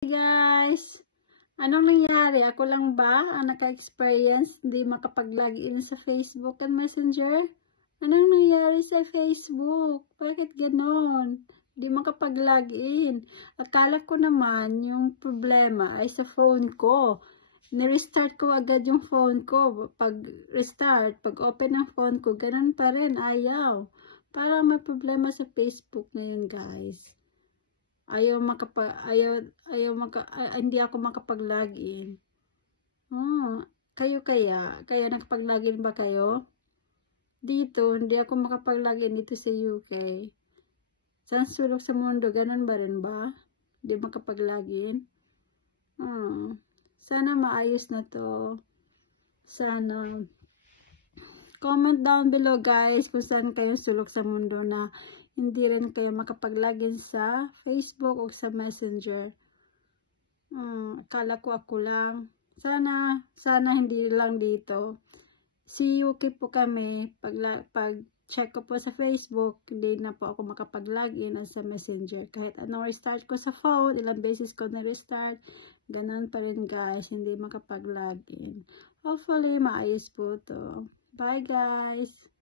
Guys, anong nangyari? Ako lang ba ang naka-experience hindi makapag-login sa Facebook and Messenger? Anong nangyari sa Facebook? Bakit ganon? Hindi makapag-login. Akala ko naman yung problema ay sa phone ko. Ni-restart ko agad yung phone ko. Pag-restart, pag-open ng phone ko, ganon pa rin. Ayaw. Parang may problema sa Facebook ngayon, guys. Hindi ako makapag-login. Kayo kaya nakapag-login ba kayo? Dito, hindi ako makapag-login dito sa UK. Sa sulok sa mundo, ganun ba rin ba? Hindi makapag-login? Sana maayos na to. Sana. Comment down below guys kung saan kayo sulok sa mundo na hindi rin kayo makapag-login sa Facebook o sa Messenger. Akala ko ako lang. Sana hindi lang dito. Si UK po kami, pag check ko po sa Facebook, hindi na po ako makapag-login sa Messenger. Kahit anong restart ko sa phone, ilang beses ko na-restart, ganun pa rin guys, hindi makapag-login. Hopefully, maayos po to. Bye guys!